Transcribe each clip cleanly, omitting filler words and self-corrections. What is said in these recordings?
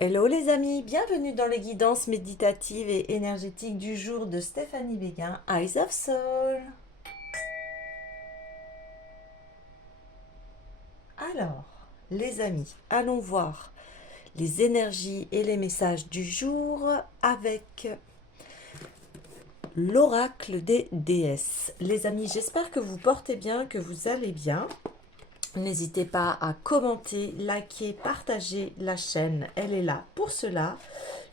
Hello les amis, bienvenue dans les guidances méditatives et énergétiques du jour de Stéphanie Béguin, Eyes of Soul. Alors, les amis, allons voir les énergies et les messages du jour avec l'oracle des déesses. Les amis, j'espère que vous portez bien, que vous allez bien. N'hésitez pas à commenter, liker, partager la chaîne, elle est là pour cela.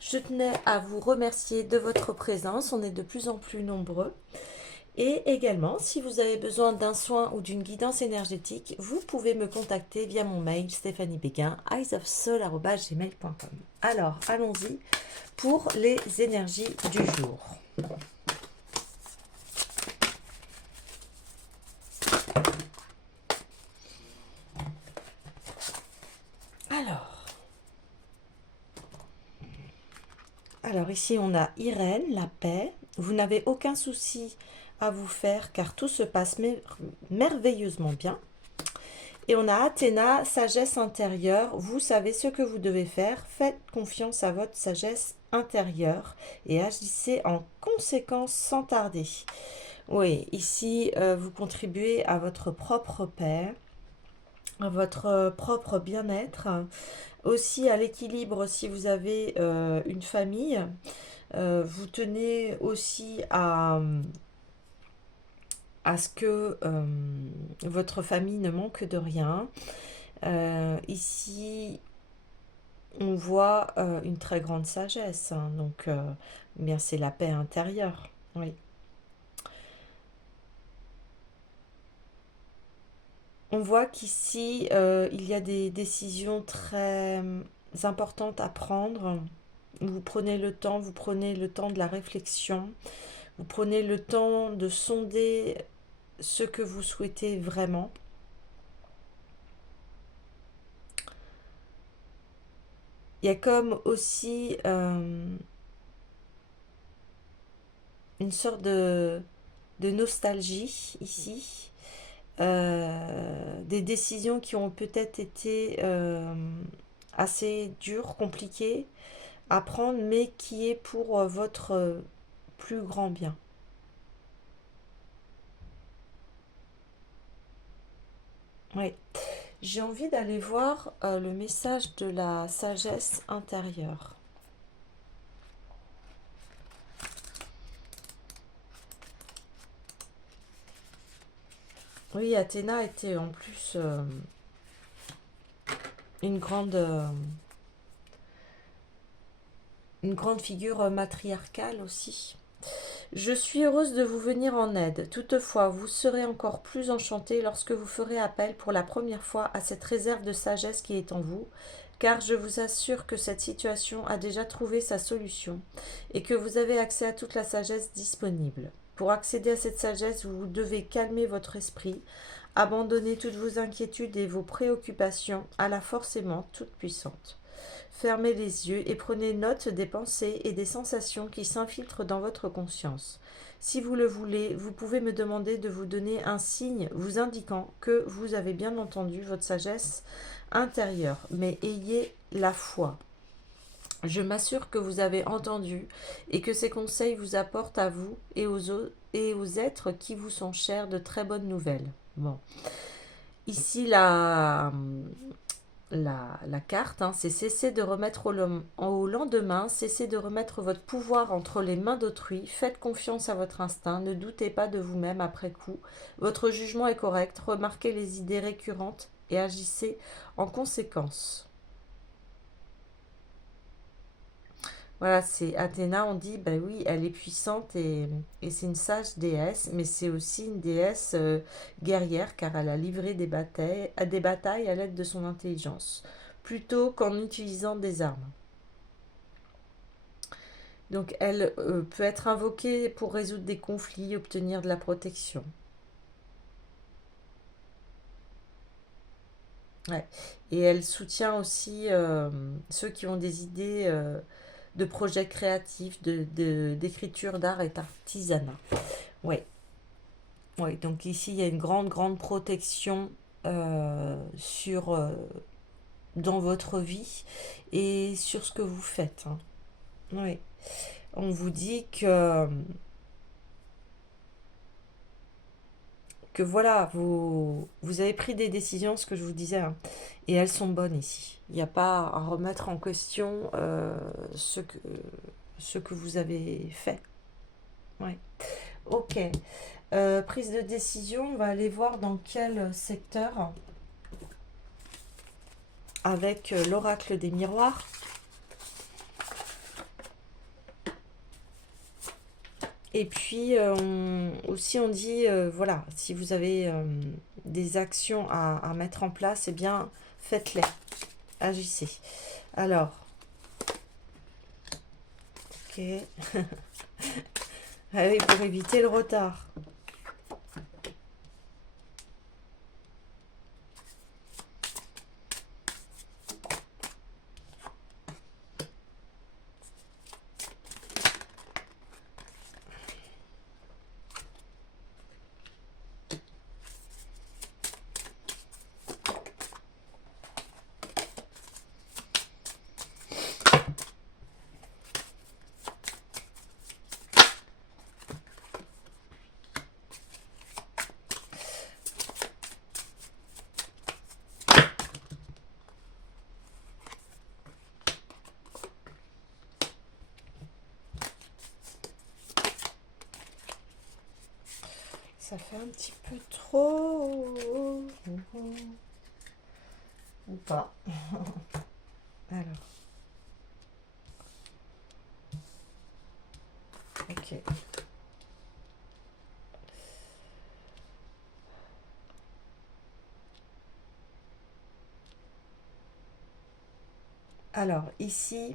Je tenais à vous remercier de votre présence, on est de plus en plus nombreux. Et également, si vous avez besoin d'un soin ou d'une guidance énergétique, vous pouvez me contacter via mon mail stéphaniebeguin@eyesofsoul@gmail.com. Alors, allons-y pour les énergies du jour. Alors ici on a Irène, la paix. Vous n'avez aucun souci à vous faire car tout se passe merveilleusement bien. Et on a Athéna, sagesse intérieure. Vous savez ce que vous devez faire. Faites confiance à votre sagesse intérieure et agissez en conséquence sans tarder. Oui, ici vous contribuez à votre propre paix, à votre propre bien-être, aussi à l'équilibre si vous avez une famille. Vous tenez aussi à ce que votre famille ne manque de rien. Ici, on voit une très grande sagesse, hein, donc bien c'est la paix intérieure. Oui. On voit qu'ici, il y a des décisions très importantes à prendre. Vous prenez le temps de la réflexion, vous prenez le temps de sonder ce que vous souhaitez vraiment. Il y a comme aussi une sorte de nostalgie ici, des décisions qui ont peut-être été assez dures, compliquées à prendre, mais qui est pour votre plus grand bien. Oui. J'ai envie d'aller voir le message de la sagesse intérieure. Oui, Athéna était en plus une grande, euh, une grande figure matriarcale aussi. Je suis heureuse de vous venir en aide. Toutefois, vous serez encore plus enchanté lorsque vous ferez appel pour la première fois à cette réserve de sagesse qui est en vous, car je vous assure que cette situation a déjà trouvé sa solution et que vous avez accès à toute la sagesse disponible. Pour accéder à cette sagesse, vous devez calmer votre esprit, abandonner toutes vos inquiétudes et vos préoccupations à la force aimante toute puissante. Fermez les yeux et prenez note des pensées et des sensations qui s'infiltrent dans votre conscience. Si vous le voulez, vous pouvez me demander de vous donner un signe vous indiquant que vous avez bien entendu votre sagesse intérieure, mais ayez la foi. Je m'assure que vous avez entendu et que ces conseils vous apportent à vous et aux êtres qui vous sont chers de très bonnes nouvelles. Bon. Ici, la carte, hein, c'est cesser de remettre au lendemain, cessez de remettre votre pouvoir entre les mains d'autrui, faites confiance à votre instinct, ne doutez pas de vous-même après coup, votre jugement est correct, remarquez les idées récurrentes et agissez en conséquence. Voilà, c'est Athéna, on dit, ben oui, elle est puissante et c'est une sage déesse, mais c'est aussi une déesse guerrière car elle a livré des batailles à l'aide de son intelligence, plutôt qu'en utilisant des armes. Donc elle peut être invoquée pour résoudre des conflits, obtenir de la protection. Ouais. Et elle soutient aussi ceux qui ont des idées de projets créatifs, d'écriture, d'art et d'artisanat. Oui, ouais, donc ici il y a une grande, grande protection sur dans votre vie et sur ce que vous faites, hein. Oui. On vous dit que voilà, vous avez pris des décisions, ce que je vous disais, hein, et elles sont bonnes ici. Il n'y a pas à remettre en question ce que vous avez fait. Ouais. Ok. Prise de décision, on va aller voir dans quel secteur avec l'oracle des miroirs. Et puis aussi on dit, voilà, si vous avez des actions à mettre en place, eh bien faites-les, agissez. Alors, ok. Ah oui, pour éviter le retard. Ça fait un petit peu trop. Ou pas. Alors. Ok. Alors, ici,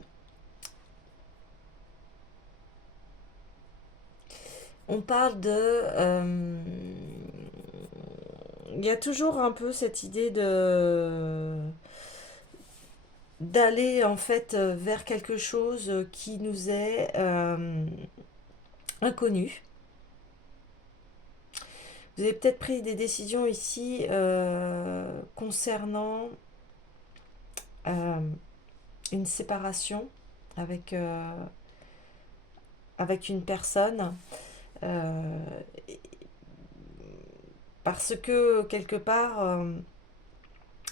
on parle de... il y a toujours un peu cette idée de d'aller en fait vers quelque chose qui nous est inconnu. Vous avez peut-être pris des décisions ici concernant une séparation avec, avec une personne. euh, Parce que quelque part,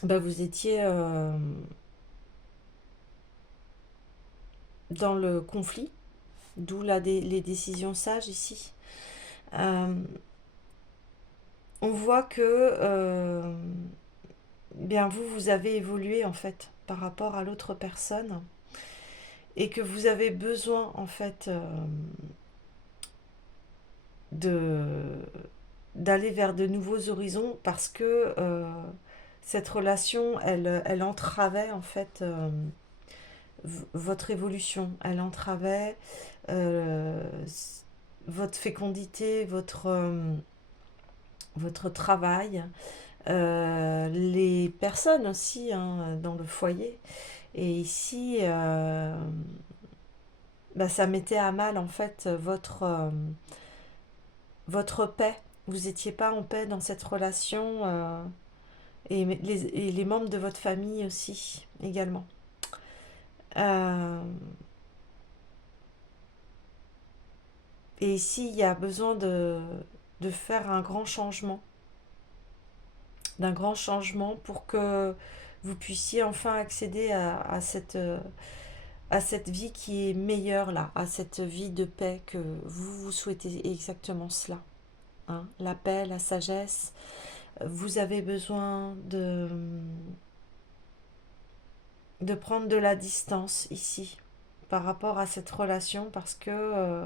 bah, vous étiez dans le conflit, d'où les décisions sages ici. Euh, on voit que bien vous avez évolué en fait par rapport à l'autre personne et que vous avez besoin en fait de d'aller vers de nouveaux horizons parce que cette relation elle entravait en fait votre évolution, elle entravait euh, votre fécondité, votre travail, les personnes aussi hein, dans le foyer. Et ici, bah, ça mettait à mal en fait votre paix. Vous n'étiez pas en paix dans cette relation et les membres de votre famille aussi également. Euh, et ici, il y a besoin de faire un grand changement, d'un grand changement pour que vous puissiez enfin accéder à cette vie qui est meilleure là, à cette vie de paix que vous souhaitez exactement cela. Hein. La paix, la sagesse, vous avez besoin de prendre de la distance ici par rapport à cette relation parce que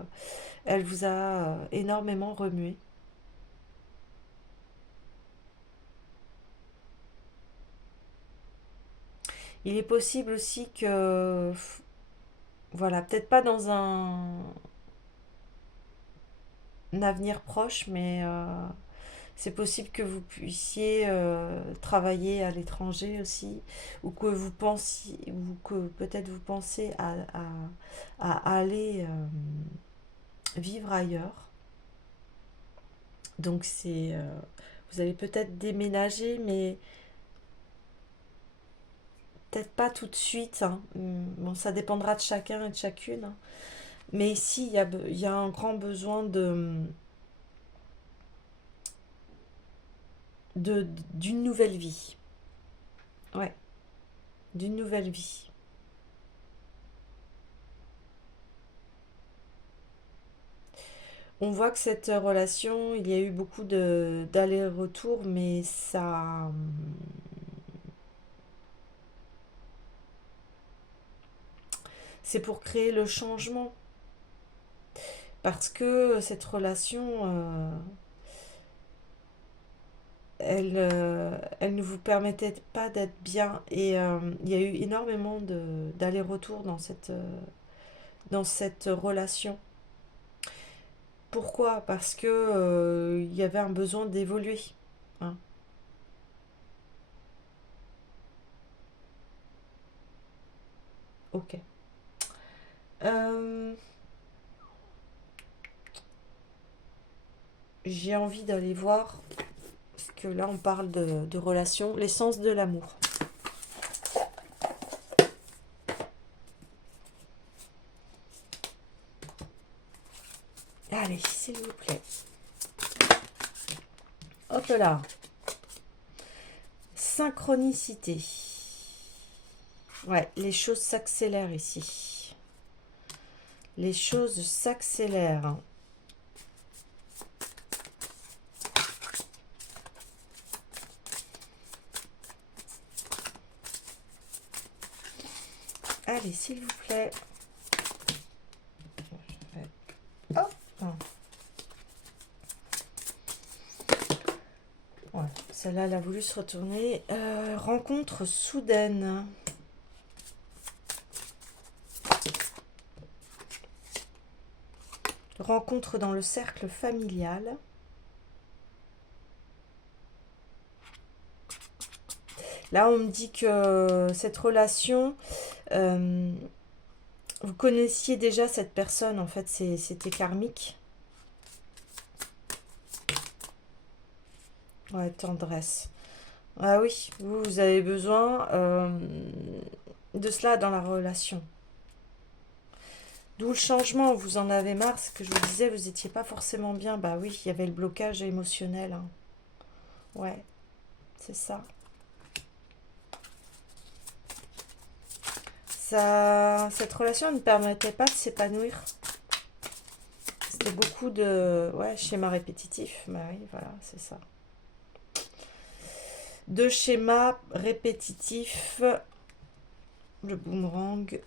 elle vous a énormément remué. Il est possible aussi que, voilà, peut-être pas dans un avenir proche, mais c'est possible que vous puissiez travailler à l'étranger aussi, ou que vous pensiez, ou que peut-être vous pensez à aller vivre ailleurs. Donc vous allez peut-être déménager, mais peut-être pas tout de suite, hein. Bon, ça dépendra de chacun et de chacune, hein. Mais ici, il y a un grand besoin d'une nouvelle vie. Ouais, d'une nouvelle vie. On voit que cette relation, il y a eu beaucoup d'allers-retours, mais ça, c'est pour créer le changement. Parce que cette relation, elle ne vous permettait pas d'être bien. Et il y a eu énormément d'allers-retours dans cette relation. Pourquoi? Parce que il y avait un besoin d'évoluer, hein. Ok. Euh, j'ai envie d'aller voir, parce que là on parle de relations, l'essence de l'amour. Allez, s'il vous plaît. Hop là. Synchronicité. Ouais, les choses s'accélèrent ici. Les choses s'accélèrent. Allez, s'il vous plaît. Hop. Ouais, celle-là, elle a voulu se retourner. Rencontre soudaine. Rencontre dans le cercle familial. Là, on me dit que cette relation, vous connaissiez déjà cette personne, en fait, c'était karmique. Ouais, tendresse. Ah oui, vous avez besoin de cela dans la relation. D'où le changement, vous en avez marre, ce que je vous disais, vous n'étiez pas forcément bien. Bah oui, il y avait le blocage émotionnel, hein. Ouais, c'est ça. Cette relation ne permettait pas de s'épanouir. C'était beaucoup de schémas répétitifs. Bah oui, voilà, c'est ça. De schémas répétitifs. Le boomerang.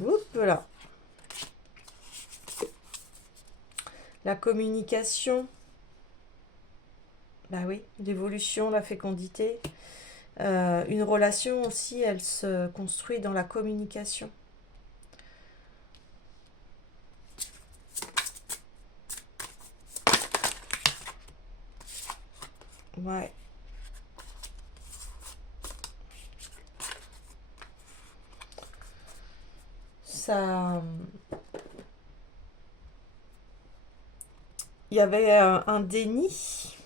Oups là. La communication. Bah oui, l'évolution, la fécondité. Une relation aussi, elle se construit dans la communication. Ouais. Ça... Il y avait un déni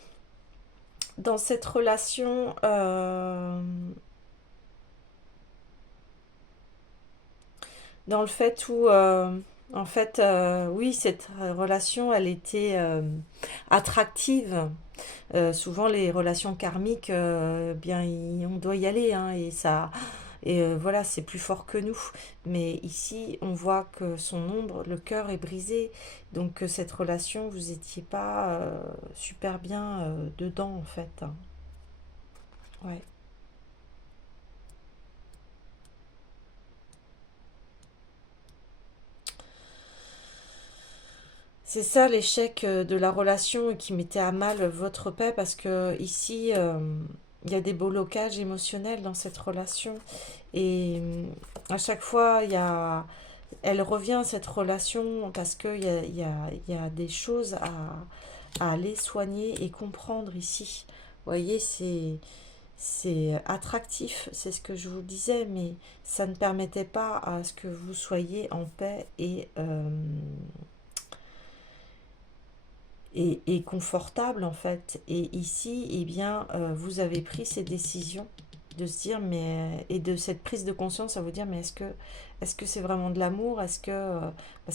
dans cette relation. Dans le fait où, en fait, oui, cette relation, elle était attractive. Souvent, les relations karmiques, bien, on doit y aller, hein, et ça, et voilà, c'est plus fort que nous. Mais ici, on voit que son ombre, le cœur est brisé. Donc, cette relation, vous étiez pas super bien dedans, en fait, hein. Ouais. C'est ça l'échec de la relation qui mettait à mal votre paix parce que ici il y a des blocages émotionnels dans cette relation et à chaque fois elle revient cette relation parce qu'il il y a des choses à aller soigner et comprendre ici. Vous voyez, c'est attractif, c'est ce que je vous disais, mais ça ne permettait pas à ce que vous soyez en paix et confortable en fait. Et ici, eh bien, vous avez pris ces décisions de se dire, mais, et de cette prise de conscience à vous dire, mais est-ce que c'est vraiment de l'amour? Parce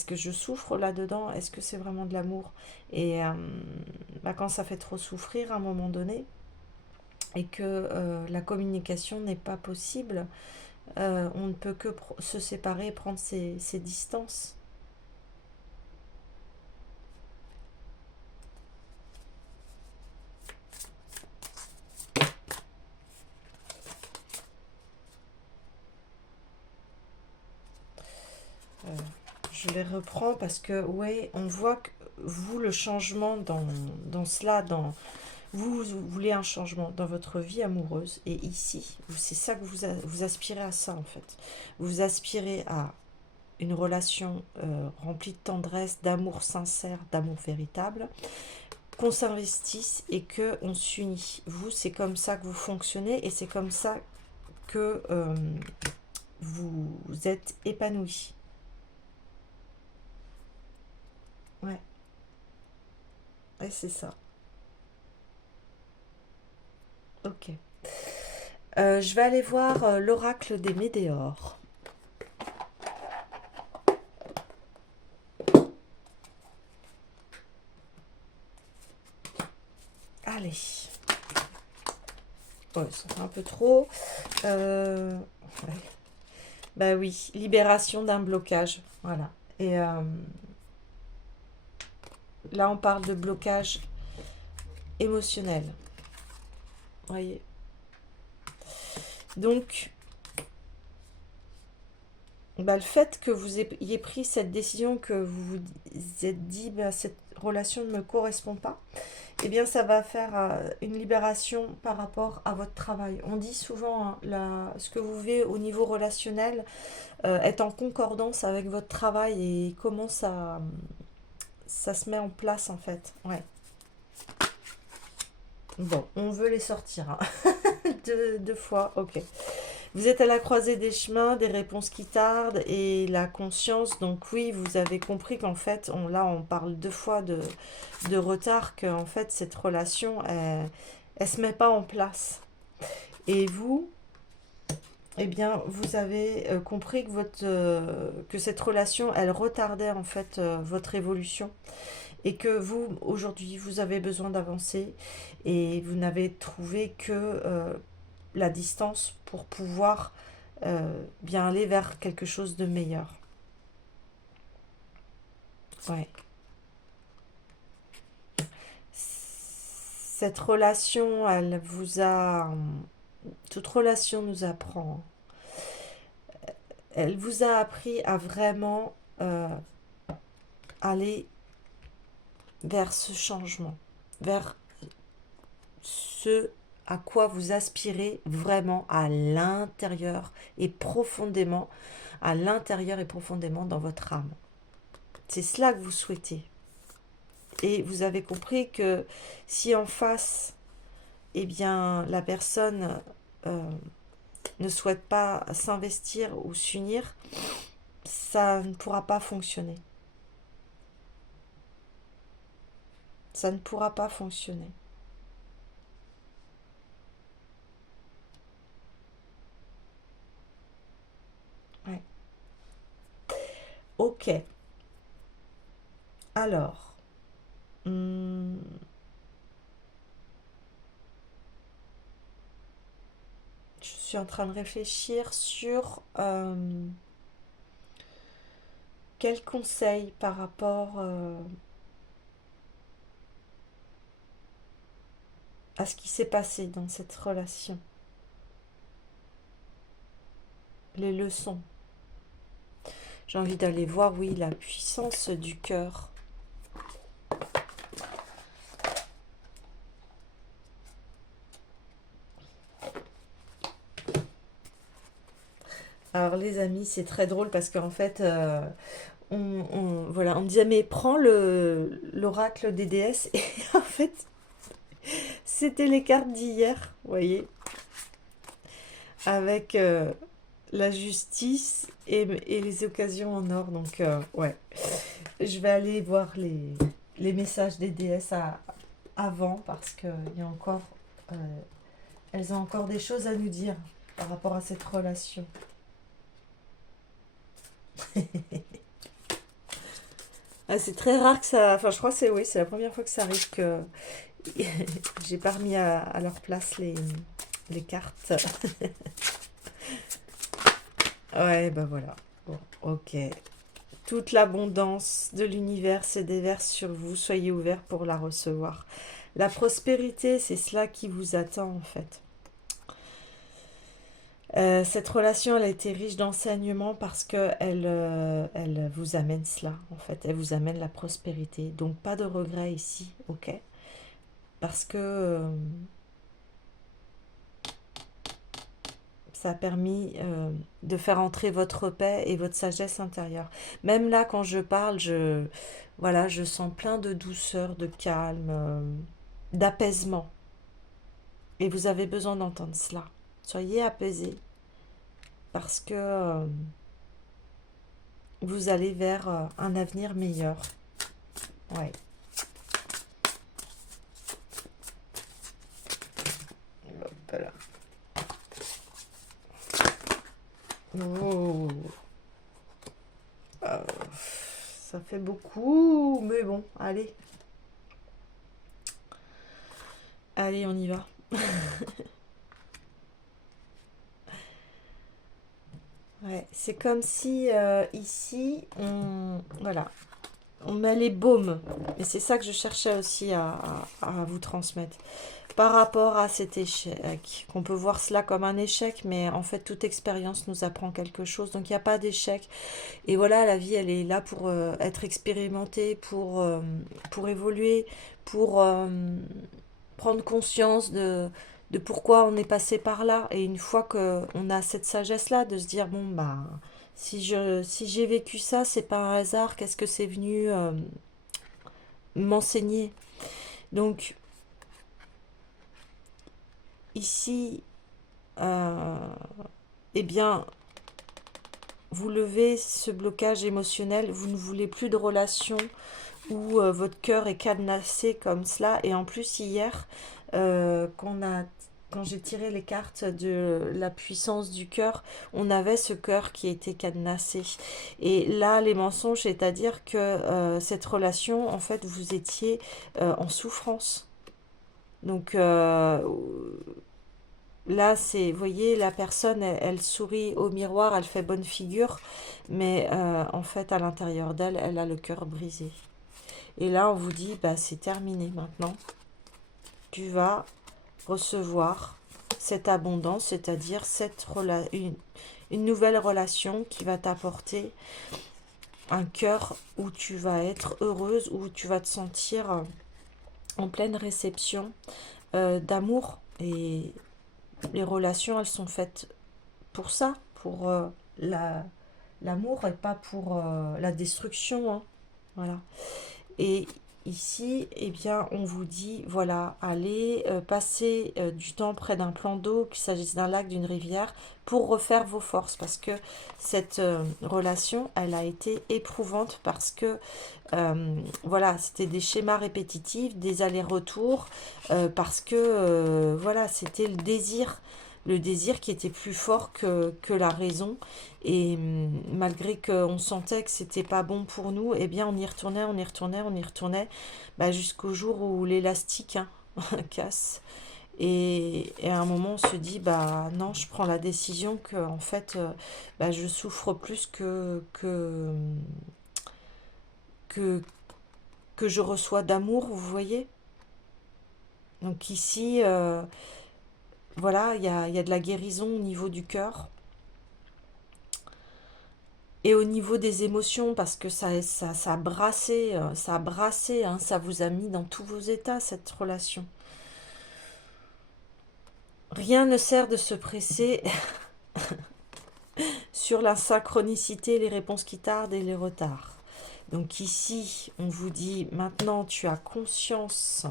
que je souffre là-dedans, est-ce que c'est vraiment de l'amour? Et bah, quand ça fait trop souffrir à un moment donné, et que la communication n'est pas possible, on ne peut que se séparer et prendre ses distances. Euh, je les reprends parce que, oui, on voit que vous, le changement dans cela, vous voulez un changement dans votre vie amoureuse. Et ici, c'est ça que vous aspirez à ça, en fait. Vous aspirez à une relation remplie de tendresse, d'amour sincère, d'amour véritable, qu'on s'investisse et qu'on s'unit. Vous, c'est comme ça que vous fonctionnez et c'est comme ça que vous êtes épanoui. Ouais, ouais, c'est ça. Ok. Je vais aller voir l'oracle des Médéors. Allez. Ouais, ça fait un peu trop. Ouais. Bah oui, libération d'un blocage. Voilà. Et là, on parle de blocage émotionnel. Vous voyez. Donc, bah, le fait que vous ayez pris cette décision, que vous vous êtes dit, bah, cette relation ne me correspond pas, eh bien, ça va faire une libération par rapport à votre travail. On dit souvent, hein, ce que vous vivez au niveau relationnel est en concordance avec votre travail et comment ça se met en place en fait. Ouais. Bon, on veut les sortir. Hein. deux fois, ok. Vous êtes à la croisée des chemins, des réponses qui tardent et la conscience. Donc oui, vous avez compris qu'en fait, là, on parle deux fois de retard, qu'en fait, cette relation, elle se met pas en place. Et vous, eh bien, vous avez compris que cette relation, elle retardait en fait votre évolution et que vous, aujourd'hui, vous avez besoin d'avancer et vous n'avez trouvé que la distance pour pouvoir bien aller vers quelque chose de meilleur. Ouais. Cette relation, elle vous a... Toute relation nous apprend. Elle vous a appris à vraiment aller vers ce changement, vers ce à quoi vous aspirez vraiment à l'intérieur et profondément dans votre âme. C'est cela que vous souhaitez. Et vous avez compris que si en face, eh bien, la personne ne souhaite pas s'investir ou s'unir, ça ne pourra pas fonctionner. Ça ne pourra pas fonctionner. Ouais. Ok. Alors, hum, je suis en train de réfléchir sur quel conseil par rapport à ce qui s'est passé dans cette relation. Les leçons. J'ai envie d'aller voir, oui, la puissance du cœur. Alors les amis, c'est très drôle parce qu'en fait, voilà, on me disait mais prends l'oracle des déesses et en fait c'était les cartes d'hier, vous voyez, avec la justice et les occasions en or. Donc ouais, je vais aller voir les messages des déesses avant, parce que il y a encore, elles ont encore des choses à nous dire par rapport à cette relation. Ah, c'est très rare que ça... Enfin, je crois que c'est oui, c'est la première fois que ça arrive que j'ai pas remis à leur place les cartes. Ouais, bah voilà. Bon, ok. Toute l'abondance de l'univers se déverse sur vous, soyez ouverts pour la recevoir. La prospérité, c'est cela qui vous attend en fait. Cette relation, elle a été riche d'enseignements parce que elle vous amène cela, en fait. Elle vous amène la prospérité. Donc, pas de regret ici, ok? Parce que ça a permis de faire entrer votre paix et votre sagesse intérieure. Même là, quand je parle, voilà, je sens plein de douceur, de calme, d'apaisement. Et vous avez besoin d'entendre cela. Soyez apaisés parce que vous allez vers un avenir meilleur. Ouais. Voilà. Oh. Euh, Ça fait beaucoup, mais bon, allez. Allez, on y va. Ouais, c'est comme si ici, voilà, on met les baumes. Et c'est ça que je cherchais aussi à vous transmettre. Par rapport à cet échec, qu'on peut voir cela comme un échec, mais en fait, toute expérience nous apprend quelque chose. Donc, il n'y a pas d'échec. Et voilà, la vie, elle est là pour être expérimentée, pour évoluer, pour prendre conscience de pourquoi on est passé par là. Et une fois qu'on a cette sagesse-là, de se dire, bon, bah, si j'ai vécu ça, c'est pas un hasard, qu'est-ce que c'est venu m'enseigner. Donc, ici, euh, eh bien, vous levez ce blocage émotionnel, vous ne voulez plus de relation où votre cœur est cadenassé comme cela. Et en plus, hier, quand j'ai tiré les cartes de la puissance du cœur, on avait ce cœur qui était cadenassé. Et là, les mensonges, c'est-à-dire que cette relation, en fait, vous étiez en souffrance. Donc là, c'est, vous voyez, la personne, elle sourit au miroir, elle fait bonne figure, mais en fait, à l'intérieur d'elle, elle a le cœur brisé. Et là, on vous dit, bah, c'est terminé maintenant. Tu vas recevoir cette abondance, c'est-à-dire une nouvelle relation qui va t'apporter un cœur où tu vas être heureuse, où tu vas te sentir en pleine réception d'amour. Et les relations, elles sont faites pour ça, pour l'amour et pas pour la destruction, hein. Voilà. Et ici, eh bien, on vous dit, voilà, allez passer du temps près d'un plan d'eau, qu'il s'agisse d'un lac, d'une rivière, pour refaire vos forces. Parce que cette relation, elle a été éprouvante parce que, voilà, c'était des schémas répétitifs, des allers-retours, parce que, voilà, c'était le désir qui était plus fort que la raison. Et malgré qu'on sentait que c'était pas bon pour nous, eh bien on y retournait, on y retournait, on y retournait, bah, jusqu'au jour où l'élastique hein, casse. Et à un moment, on se dit, bah non, je prends la décision que en fait, bah, je souffre plus que, que je reçois d'amour, vous voyez. Donc ici, voilà, il y a de la guérison au niveau du cœur. Et au niveau des émotions, parce que ça a brassé, hein, ça vous a mis dans tous vos états, cette relation. Rien ne sert de se presser sur la synchronicité, les réponses qui tardent et les retards. Donc ici, on vous dit, maintenant tu as conscience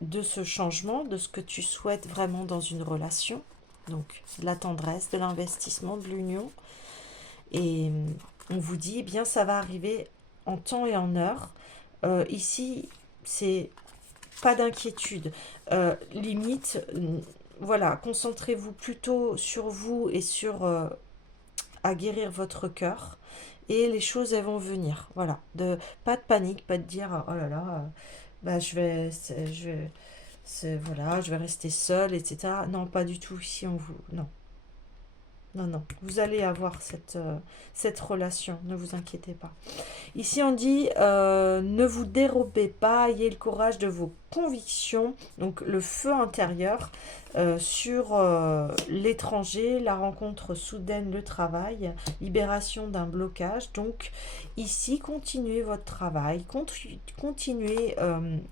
de ce changement, de ce que tu souhaites vraiment dans une relation. Donc de la tendresse, de l'investissement, de l'union. Et on vous dit, eh bien ça va arriver en temps et en heure. Ici, c'est pas d'inquiétude. Limite, voilà, concentrez-vous plutôt sur vous et sur à guérir votre cœur. Et les choses, elles vont venir. Voilà. Pas de panique, pas de dire, oh là là, bah, voilà, je vais rester seule, etc. Non, pas du tout. Ici, on vous... Non. Non, non. Vous allez avoir cette relation. Ne vous inquiétez pas. Ici, on dit ne vous dérobez pas, ayez le courage de vos convictions, donc le feu intérieur sur l'étranger, la rencontre soudaine, le travail, libération d'un blocage. Donc, ici, continuez votre travail, continuez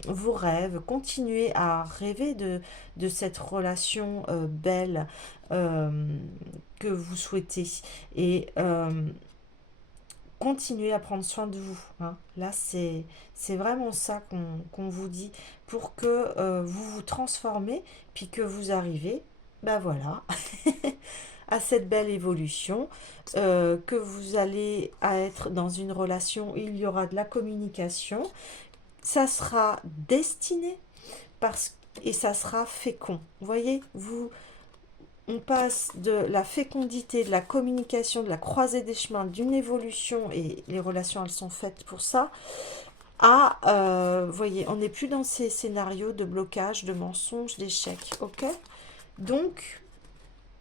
vos rêves, continuez à rêver de cette relation belle euh, que vous souhaitez. Et continuez à prendre soin de vous. Hein. Là, c'est vraiment ça qu'on vous dit pour que vous vous transformez, puis que vous arrivez, ben voilà, à cette belle évolution, que vous allez à être dans une relation où il y aura de la communication. Ça sera destiné et ça sera fécond. Vous voyez, on passe de la fécondité, de la communication, de la croisée des chemins, d'une évolution, et les relations, elles sont faites pour ça, à, vous voyez, on n'est plus dans ces scénarios de blocage, de mensonges, d'échecs, ok? Donc,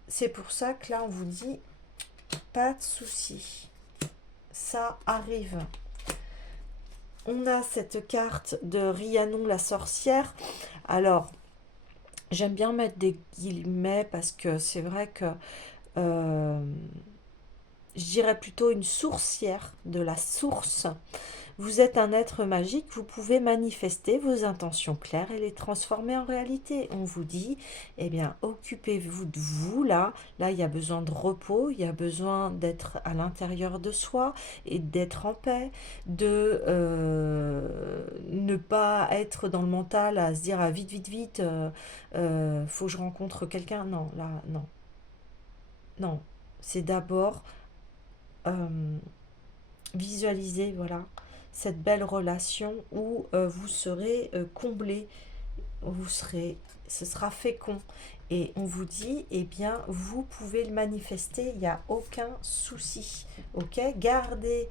c'est pour ça que là, on vous dit, pas de souci, ça arrive. On a cette carte de Rhiannon, la sorcière. Alors, j'aime bien mettre des guillemets parce que c'est vrai que euh, je dirais plutôt une sourcière de la source. Vous êtes un être magique, vous pouvez manifester vos intentions claires et les transformer en réalité. On vous dit, eh bien, occupez-vous de vous là. Là, il y a besoin de repos, il y a besoin d'être à l'intérieur de soi et d'être en paix, de ne pas être dans le mental à se dire ah, vite, vite, vite, faut que je rencontre quelqu'un. Non, là, non. Non, c'est d'abord visualiser, voilà, cette belle relation où vous serez comblé, ce sera fécond. Et on vous dit, eh bien, vous pouvez le manifester, il n'y a aucun souci. Ok, gardez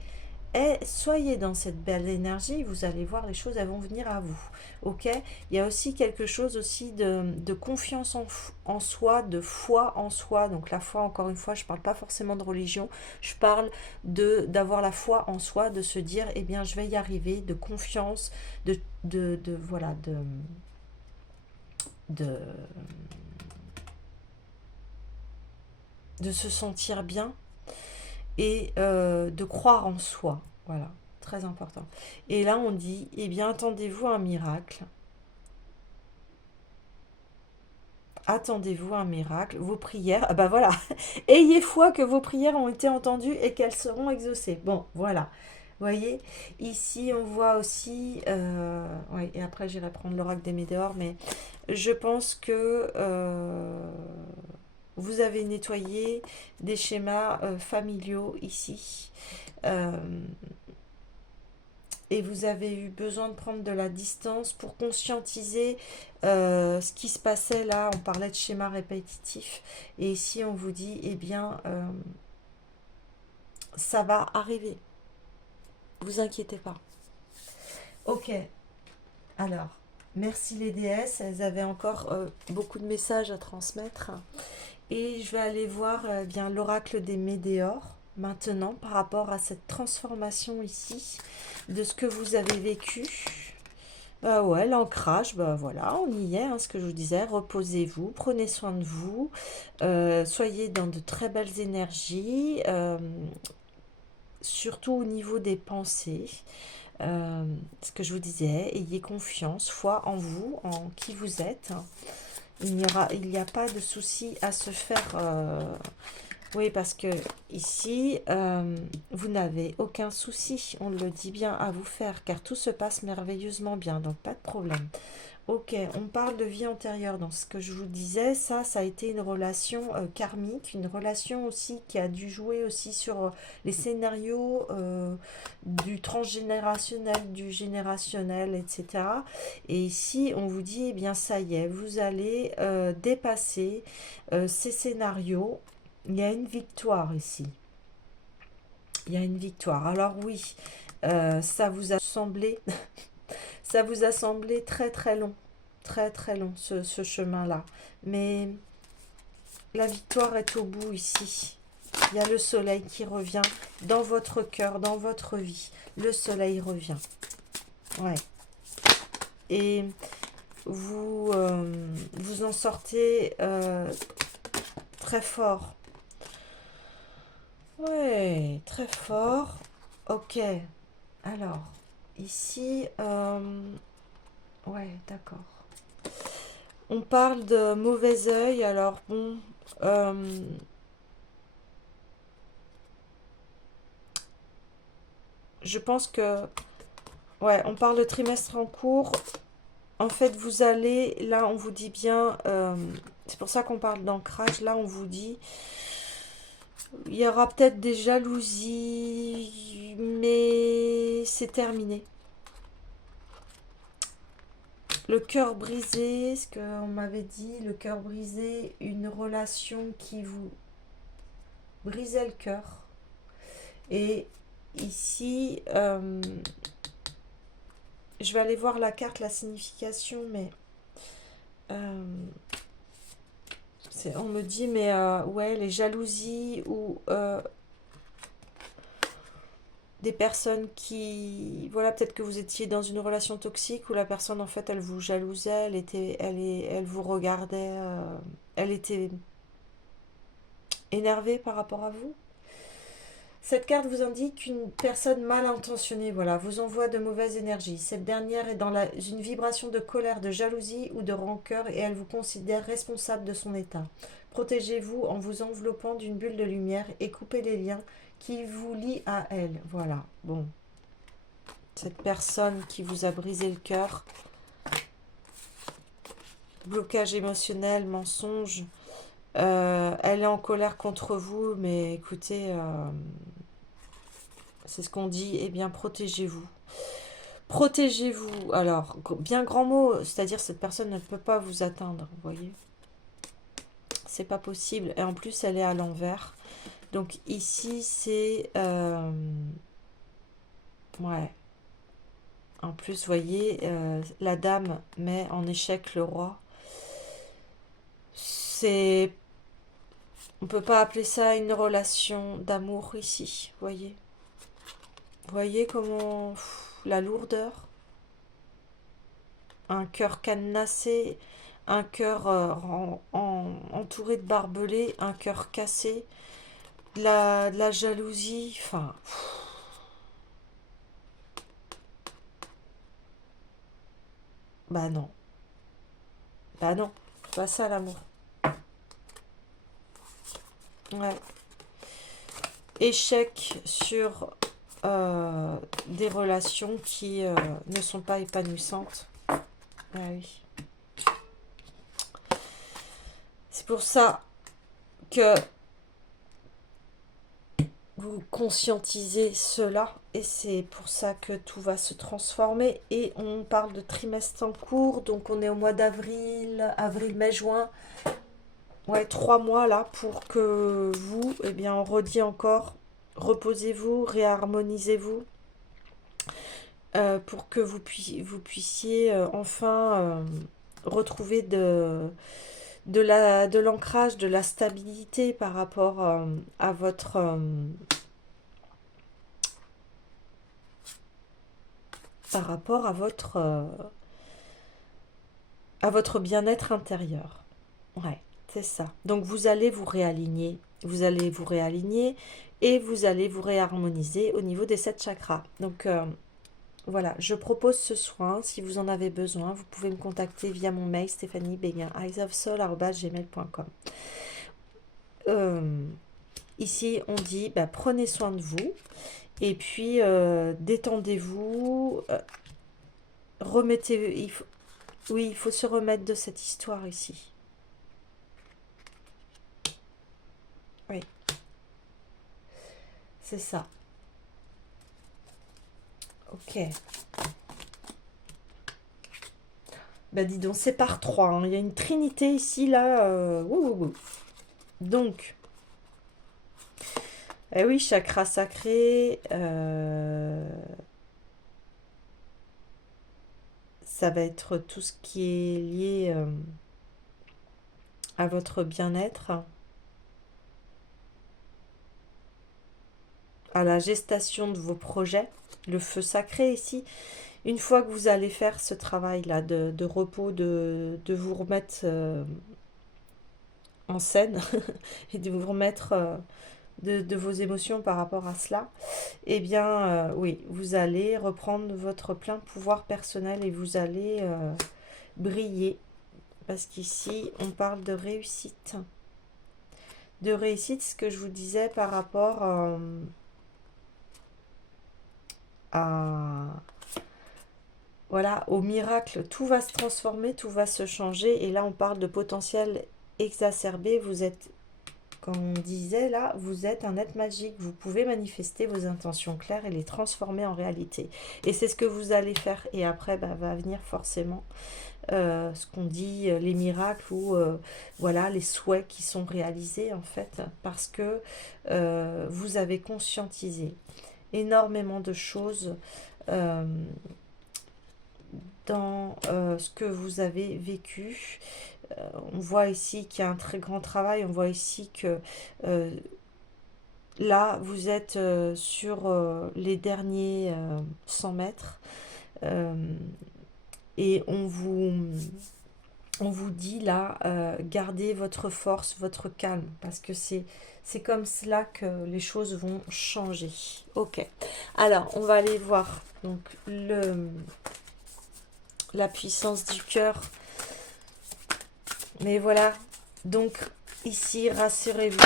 et soyez dans cette belle énergie, vous allez voir, les choses, elles vont venir à vous. Ok. Il y a aussi quelque chose aussi de confiance en soi, de foi en soi. Donc la foi, encore une fois, je ne parle pas forcément de religion, je parle d'avoir la foi en soi, de se dire, eh bien, je vais y arriver, de confiance, voilà, de, de se sentir bien et de croire en soi. Voilà, très important. Et là, on dit, eh bien, attendez-vous un miracle. Attendez-vous un miracle. Vos prières, ah bah voilà, ayez foi que vos prières ont été entendues et qu'elles seront exaucées. Bon, voilà. Vous voyez, ici, on voit aussi... ouais, et après, j'irai prendre l'oracle des Médéors, mais je pense que... vous avez nettoyé des schémas familiaux ici. Et vous avez eu besoin de prendre de la distance pour conscientiser ce qui se passait là. On parlait de schéma répétitif. Et ici, on vous dit, eh bien, ça va arriver. Vous inquiétez pas. Ok. Alors, merci les déesses. Elles avaient encore beaucoup de messages à transmettre. Et je vais aller voir bien l'oracle des Médéors maintenant par rapport à cette transformation ici de ce que vous avez vécu. Ouais, l'ancrage, bah voilà, on y est, hein, ce que je vous disais, reposez-vous, prenez soin de vous, soyez dans de très belles énergies, surtout au niveau des pensées. Ce que je vous disais, ayez confiance, foi en vous, en qui vous êtes. Il n'y a pas de souci à se faire. Oui, parce que ici, vous n'avez aucun souci, on le dit bien, à vous faire, car tout se passe merveilleusement bien, donc pas de problème. Ok, on parle de vie antérieure. Dans ce que je vous disais, ça a été une relation karmique, une relation aussi qui a dû jouer aussi sur les scénarios du transgénérationnel, du générationnel, etc. Et ici, on vous dit, eh bien, ça y est, vous allez dépasser ces scénarios. Il y a une victoire ici. Il y a une victoire. Alors oui, ça vous a semblé, ça vous a semblé très très long, très très long ce chemin-là. Mais la victoire est au bout ici. Il y a le soleil qui revient dans votre cœur, dans votre vie. Le soleil revient. Ouais. Et vous en sortez très fort. Ouais, très fort. Ok. Alors, ici, ouais, d'accord. On parle de mauvais œil, alors bon, je pense que, ouais, on parle de trimestre en cours. En fait, vous allez, là, on vous dit bien, c'est pour ça qu'on parle d'ancrage, là, on vous dit, il y aura peut-être des jalousies, mais c'est terminé. Le cœur brisé, ce qu'on m'avait dit, le cœur brisé, une relation qui vous brisait le cœur. Et ici, je vais aller voir la carte, la signification, mais on me dit, mais ouais, les jalousies ou des personnes qui, voilà, peut-être que vous étiez dans une relation toxique où la personne, en fait, elle vous jalousait, elle vous regardait, elle était énervée par rapport à vous. Cette carte vous indique qu'une personne mal intentionnée, voilà, vous envoie de mauvaises énergies. Cette dernière est dans une vibration de colère, de jalousie ou de rancœur et elle vous considère responsable de son état. Protégez-vous en vous enveloppant d'une bulle de lumière et coupez les liens qui vous lient à elle. Voilà, bon. Cette personne qui vous a brisé le cœur, blocage émotionnel, mensonge, elle est en colère contre vous, mais écoutez... c'est ce qu'on dit, eh bien protégez-vous. Protégez-vous. Alors, bien grand mot, c'est-à-dire cette personne ne peut pas vous atteindre, vous voyez. C'est pas possible. Et en plus, elle est à l'envers. Donc ici, c'est... ouais. En plus, vous voyez, la dame met en échec le roi. C'est... On peut pas appeler ça une relation d'amour ici, vous voyez. Vous voyez comment... la lourdeur. Un cœur cadenassé, un cœur entouré de barbelés, un cœur cassé, de la jalousie, enfin... Bah non. Bah non, c'est pas ça l'amour. Ouais. Échec sur des relations qui ne sont pas épanouissantes. Ah oui. C'est pour ça que vous conscientisez cela et c'est pour ça que tout va se transformer. Et on parle de trimestre en cours, donc on est au mois d'avril, mai, juin. Ouais, 3 mois là pour que vous, eh bien, on redit encore, reposez-vous, réharmonisez-vous, pour que vous puissiez enfin retrouver de l'ancrage, de la stabilité par rapport à à votre bien-être intérieur. Ouais, c'est ça. Donc vous allez vous réaligner, et vous allez vous réharmoniser au niveau des 7 chakras. Donc voilà, je propose ce soin. Si vous en avez besoin, vous pouvez me contacter via mon mail stéphaniebeguin@eyesofsoul@gmail.com. Ici, on dit bah, prenez soin de vous et puis détendez-vous, remettez. Oui, il faut se remettre de cette histoire ici. Oui, c'est ça. Ok. Bah dis donc, c'est par trois, hein. Il y a une trinité ici, là. Ouh, ouh, ouh. Donc, eh oui, chakra sacré. Ça va être tout ce qui est lié à votre bien-être, à la gestation de vos projets. Le feu sacré ici. Une fois que vous allez faire ce travail-là de repos, de vous remettre en scène et de vous remettre de vos émotions par rapport à cela, eh bien, oui, vous allez reprendre votre plein pouvoir personnel et vous allez briller. Parce qu'ici, on parle de réussite. De réussite, ce que je vous disais par rapport à... Voilà, au miracle, tout va se transformer, tout va se changer. Et là, on parle de potentiel exacerbé. Vous êtes, comme on disait là, vous êtes un être magique. Vous pouvez manifester vos intentions claires et les transformer en réalité. Et c'est ce que vous allez faire. Et après, bah, va venir forcément ce qu'on dit, les miracles ou voilà, les souhaits qui sont réalisés en fait. Parce que vous avez conscientisé énormément de choses dans ce que vous avez vécu. On voit ici qu'il y a un très grand travail. On voit ici que là, vous êtes sur les derniers 100 mètres. euh, et on vous dit là, gardez votre force, votre calme, parce que c'est comme cela que les choses vont changer. Ok. Alors, on va aller voir donc la puissance du cœur. Mais voilà, donc ici, rassurez-vous,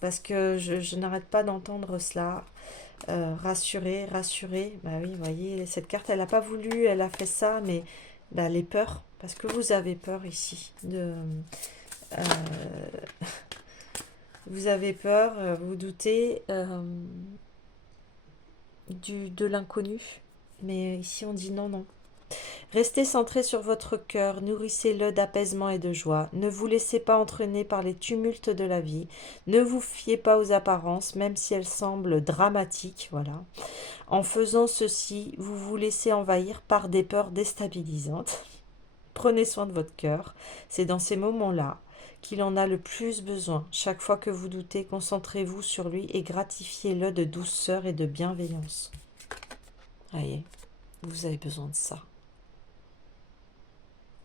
parce que je n'arrête pas d'entendre cela. Rassurer, rassurer. Bah oui, vous voyez, cette carte, elle n'a pas voulu, elle a fait ça, mais bah, les peurs, parce que vous avez peur ici. Euh, vous avez peur, vous doutez de l'inconnu. Mais ici, on dit non, non. Restez centré sur votre cœur, nourrissez-le d'apaisement et de joie. Ne vous laissez pas entraîner par les tumultes de la vie. Ne vous fiez pas aux apparences, même si elles semblent dramatiques. Voilà. En faisant ceci, vous vous laissez envahir par des peurs déstabilisantes. Prenez soin de votre cœur. C'est dans ces moments-là qu'il en a le plus besoin. Chaque fois que vous doutez, concentrez-vous sur lui et gratifiez-le de douceur et de bienveillance. Voyez, vous avez besoin de ça.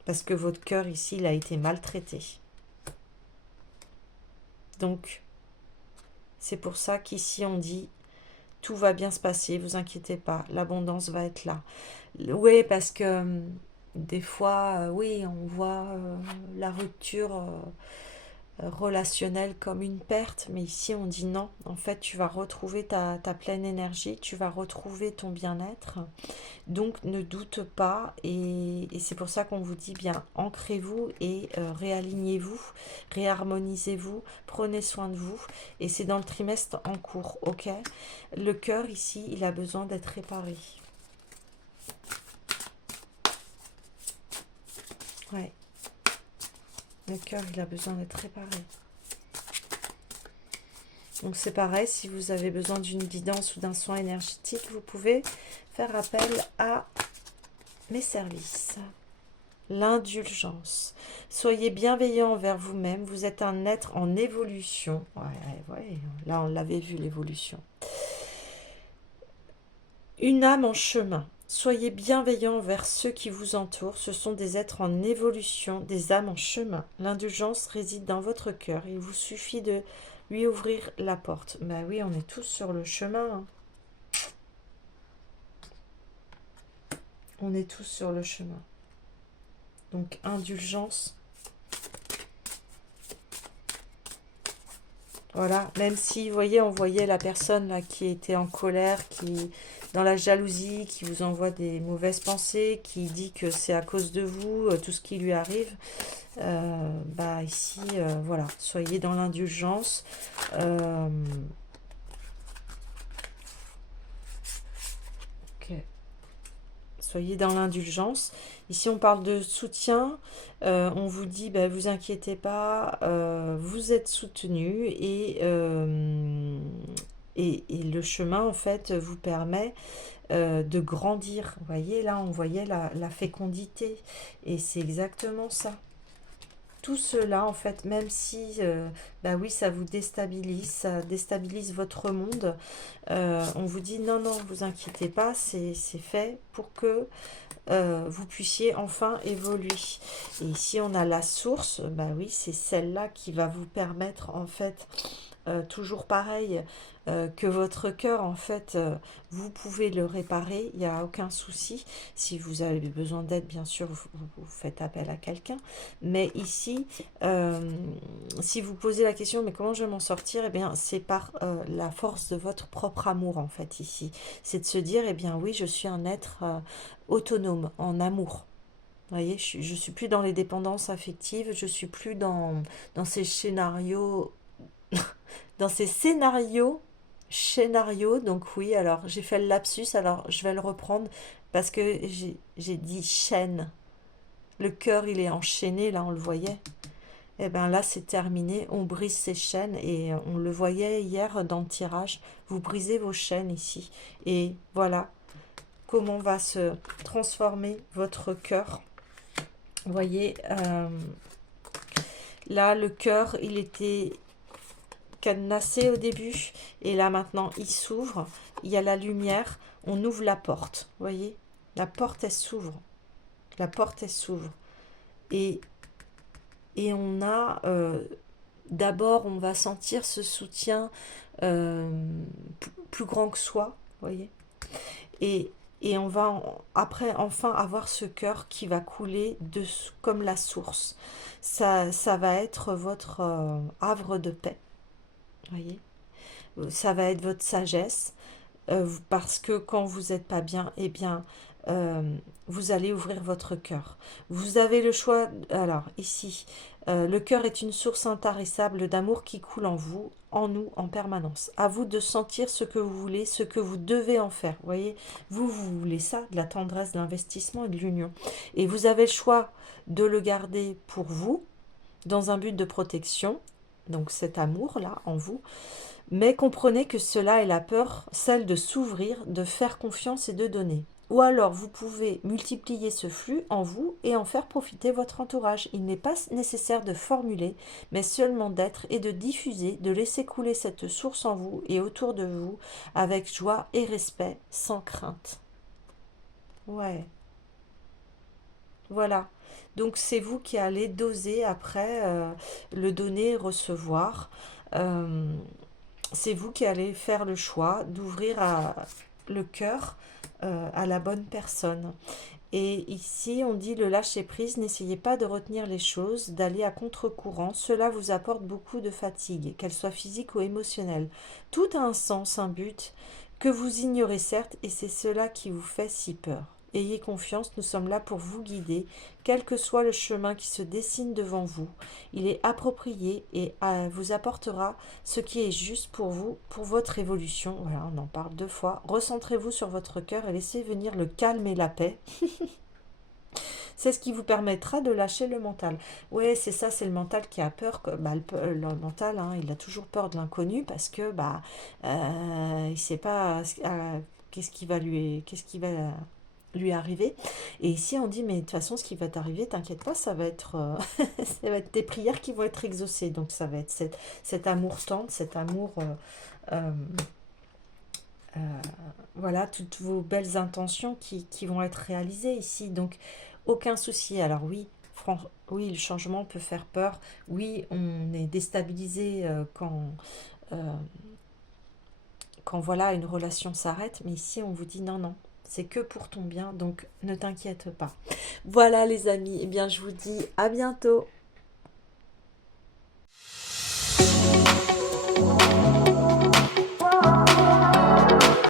Parce que votre cœur ici, il a été maltraité. Donc, c'est pour ça qu'ici on dit tout va bien se passer, vous inquiétez pas, l'abondance va être là. Oui, parce que des fois, oui, on voit la rupture relationnelle comme une perte, mais ici on dit non, en fait tu vas retrouver ta pleine énergie, tu vas retrouver ton bien-être. Donc ne doute pas et c'est pour ça qu'on vous dit bien ancrez-vous et réalignez-vous, réharmonisez-vous, prenez soin de vous et c'est dans le trimestre en cours, ok? Le cœur ici, il a besoin d'être réparé. Ouais, le cœur, il a besoin d'être réparé. Donc c'est pareil, si vous avez besoin d'une guidance ou d'un soin énergétique, vous pouvez faire appel à mes services. L'indulgence. Soyez bienveillant envers vous-même. Vous êtes un être en évolution. Ouais. Là, on l'avait vu, l'évolution. Une âme en chemin. Soyez bienveillant envers ceux qui vous entourent. Ce sont des êtres en évolution, des âmes en chemin. L'indulgence réside dans votre cœur. Il vous suffit de lui ouvrir la porte. Bah oui, on est tous sur le chemin. Hein. On est tous sur le chemin. Donc, indulgence. Voilà, même si, vous voyez, on voyait la personne là qui était en colère, qui dans la jalousie, qui vous envoie des mauvaises pensées, qui dit que c'est à cause de vous, tout ce qui lui arrive, bah ici, voilà, soyez dans l'indulgence. Ok. Soyez dans l'indulgence. Ici, on parle de soutien. On vous dit, bah, vous inquiétez pas, vous êtes soutenu et le chemin, en fait, vous permet de grandir. Vous voyez, là, on voyait la fécondité. Et c'est exactement ça. Tout cela, en fait, même si, bah oui, ça vous déstabilise, ça déstabilise votre monde, on vous dit non, non, vous inquiétez pas, c'est fait pour que vous puissiez enfin évoluer. Et ici, on a la source, bah oui, c'est celle-là qui va vous permettre, en fait, toujours pareil, que votre cœur, en fait, vous pouvez le réparer, il n'y a aucun souci. Si vous avez besoin d'aide, bien sûr, vous faites appel à quelqu'un. Mais ici, si vous posez la question, mais comment je vais m'en sortir? Eh bien, c'est par la force de votre propre amour, en fait, ici. C'est de se dire, eh bien, oui, je suis un être autonome, en amour. Vous voyez, je suis plus dans les dépendances affectives, je suis plus dans ces scénarios dans ces scénarios, donc oui, alors j'ai fait le lapsus, alors je vais le reprendre parce que j'ai dit chaîne. Le cœur, il est enchaîné, là, on le voyait. Et bien là, c'est terminé, on brise ces chaînes et on le voyait hier dans le tirage. Vous brisez vos chaînes ici. Et voilà comment va se transformer votre cœur. Vous voyez, là, le cœur, il était cadenassé au début et là maintenant il s'ouvre, il y a la lumière, on ouvre la porte, vous voyez, la porte elle s'ouvre, la porte elle s'ouvre et, et on a d'abord on va sentir ce soutien euh, plus grand que soi, vous voyez, et, et on va après enfin avoir ce cœur qui va couler comme la source, ça va être votre havre de paix, vous voyez. Ça va être votre sagesse, parce que quand vous n'êtes pas bien, eh bien, vous allez ouvrir votre cœur. Vous avez le choix. Alors, ici, le cœur est une source intarissable d'amour qui coule en vous, en nous, en permanence. À vous de sentir ce que vous voulez, ce que vous devez en faire. Vous voyez, vous voulez ça, de la tendresse, de l'investissement et de l'union. Et vous avez le choix de le garder pour vous, dans un but de protection, donc cet amour-là en vous, mais comprenez que cela est la peur, celle de s'ouvrir, de faire confiance et de donner. Ou alors vous pouvez multiplier ce flux en vous et en faire profiter votre entourage. Il n'est pas nécessaire de formuler, mais seulement d'être et de diffuser, de laisser couler cette source en vous et autour de vous avec joie et respect, sans crainte. Ouais, voilà. Donc c'est vous qui allez doser après le donner, recevoir. Euh, c'est vous qui allez faire le choix d'ouvrir le cœur à la bonne personne. Et ici, on dit le lâcher prise, n'essayez pas de retenir les choses, d'aller à contre-courant, cela vous apporte beaucoup de fatigue, qu'elle soit physique ou émotionnelle. Tout a un sens, un but, que vous ignorez certes, et c'est cela qui vous fait si peur. Ayez confiance, nous sommes là pour vous guider, quel que soit le chemin qui se dessine devant vous. Il est approprié et vous apportera ce qui est juste pour vous, pour votre évolution. Voilà, on en parle 2 fois. Recentrez-vous sur votre cœur et laissez venir le calme et la paix. C'est ce qui vous permettra de lâcher le mental. Ouais, c'est ça, c'est le mental qui a peur. Bah, le mental, hein, il a toujours peur de l'inconnu parce que bah, il ne sait pas qu'est-ce qui va lui arriver. Et ici, on dit, mais de toute façon, ce qui va t'arriver, t'inquiète pas, ça va être, ça va être tes prières qui vont être exaucées. Donc, ça va être cet amour tendre, cet amour... euh, euh, voilà, toutes vos belles intentions qui vont être réalisées ici. Donc, aucun souci. Alors oui, oui, le changement peut faire peur. Oui, on est déstabilisé euh, quand voilà, une relation s'arrête. Mais ici, on vous dit non, non. C'est que pour ton bien, donc ne t'inquiète pas. Voilà les amis, eh bien je vous dis à bientôt.